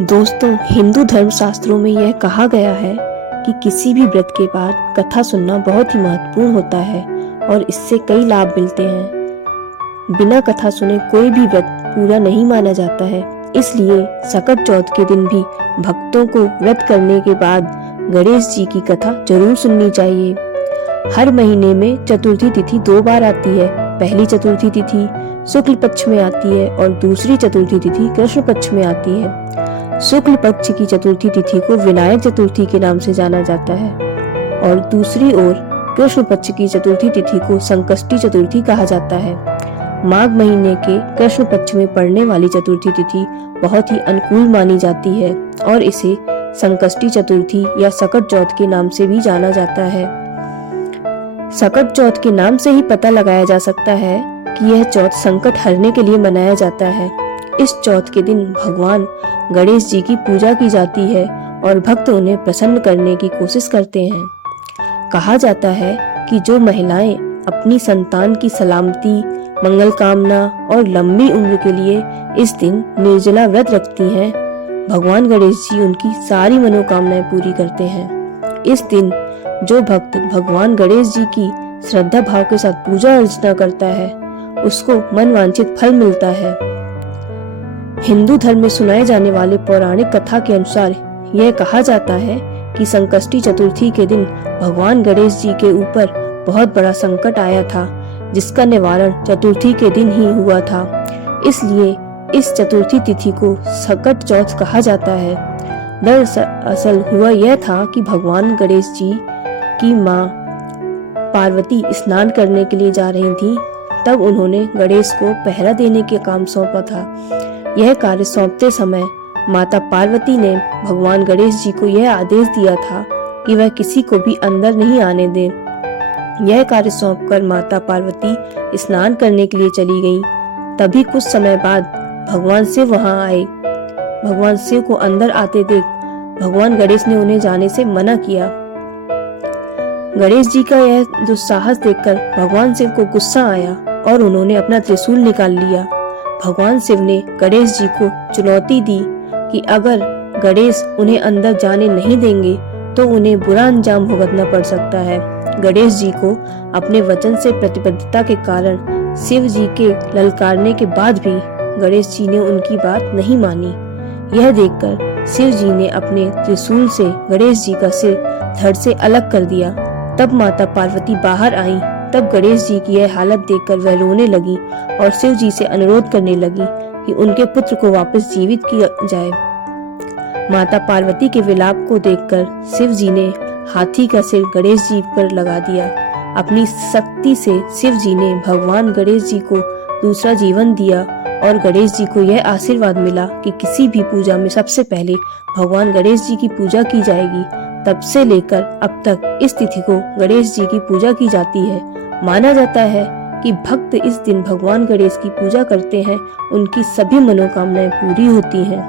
दोस्तों, हिंदू धर्म शास्त्रों में यह कहा गया है कि किसी भी व्रत के बाद कथा सुनना बहुत ही महत्वपूर्ण होता है और इससे कई लाभ मिलते हैं। बिना कथा सुने कोई भी व्रत पूरा नहीं माना जाता है। इसलिए सकट चौथ के दिन भी भक्तों को व्रत करने के बाद गणेश जी की कथा जरूर सुननी चाहिए। हर महीने में चतुर्थी तिथि 2 बार आती है। पहली चतुर्थी तिथि शुक्ल पक्ष में आती है और दूसरी चतुर्थी तिथि कृष्ण पक्ष में आती है। शुक्ल पक्ष की चतुर्थी तिथि को विनायक चतुर्थी के नाम से जाना जाता है और दूसरी ओर कृष्ण पक्ष की चतुर्थी तिथि को संकष्टी चतुर्थी कहा जाता है। माघ महीने के कृष्ण पक्ष में पड़ने वाली चतुर्थी तिथि बहुत ही अनुकूल मानी जाती है और इसे संकष्टी चतुर्थी या सकट चौथ के नाम से भी जाना जाता है। सकट चौथ के नाम से ही पता लगाया जा सकता है कि यह चौथ संकट हरने के लिए मनाया जाता है। इस चौथ के दिन भगवान गणेश जी की पूजा की जाती है और भक्त उन्हें प्रसन्न करने की कोशिश करते हैं। कहा जाता है कि जो महिलाएं अपनी संतान की सलामती, मंगल कामना और लंबी उम्र के लिए इस दिन निर्जला व्रत रखती हैं, भगवान गणेश जी उनकी सारी मनोकामनाएं पूरी करते हैं। इस दिन जो भक्त भगवान गणेश जी की श्रद्धा भाव के साथ पूजा अर्चना करता है, उसको मन वांछित फल मिलता है। हिंदू धर्म में सुनाए जाने वाले पौराणिक कथा के अनुसार यह कहा जाता है कि संकष्टी चतुर्थी के दिन भगवान गणेश जी के ऊपर बहुत बड़ा संकट आया था, जिसका निवारण चतुर्थी के दिन ही हुआ था। इसलिए इस चतुर्थी तिथि को सकट चौथ कहा जाता है। दरअसल हुआ यह था कि भगवान गणेश जी की माँ पार्वती स्नान करने के लिए जा रही थी। तब उन्होंने गणेश को पहरा देने के काम सौंपा था। यह कार्य सौंपते समय माता पार्वती ने भगवान गणेश जी को यह आदेश दिया था कि वह किसी को भी अंदर नहीं आने दें। यह कार्य सौंपकर माता पार्वती स्नान करने के लिए चली गईं। तभी कुछ समय बाद भगवान शिव वहां आए। भगवान शिव को अंदर आते देख भगवान गणेश ने उन्हें जाने से मना किया। गणेश जी का यह दुस्साहस देखकर भगवान शिव को गुस्सा आया और उन्होंने अपना त्रिशूल निकाल लिया। भगवान शिव ने गणेश जी को चुनौती दी कि अगर गणेश उन्हें अंदर जाने नहीं देंगे तो उन्हें बुरा अंजाम भुगतना पड़ सकता है। गणेश जी को अपने वचन से प्रतिबद्धता के कारण शिव जी के ललकारने के बाद भी गणेश जी ने उनकी बात नहीं मानी। यह देखकर शिव जी ने अपने त्रिशूल से गणेश जी का सिर धड़ से अलग कर दिया। तब माता पार्वती बाहर आई। तब गणेश जी की यह हालत देखकर वह रोने लगी और शिव जी से अनुरोध करने लगी कि उनके पुत्र को वापस जीवित किया जाए। माता पार्वती के विलाप को देखकर शिव जी ने हाथी का सिर गणेश जी पर लगा दिया। अपनी शक्ति से शिव जी ने भगवान गणेश जी को दूसरा जीवन दिया और गणेश जी को यह आशीर्वाद मिला कि किसी भी पूजा में सबसे पहले भगवान गणेश जी की पूजा की जाएगी। तब से लेकर अब तक इस तिथि को गणेश जी की पूजा की जाती है। माना जाता है कि भक्त इस दिन भगवान गणेश की पूजा करते हैं, उनकी सभी मनोकामनाएं पूरी होती हैं।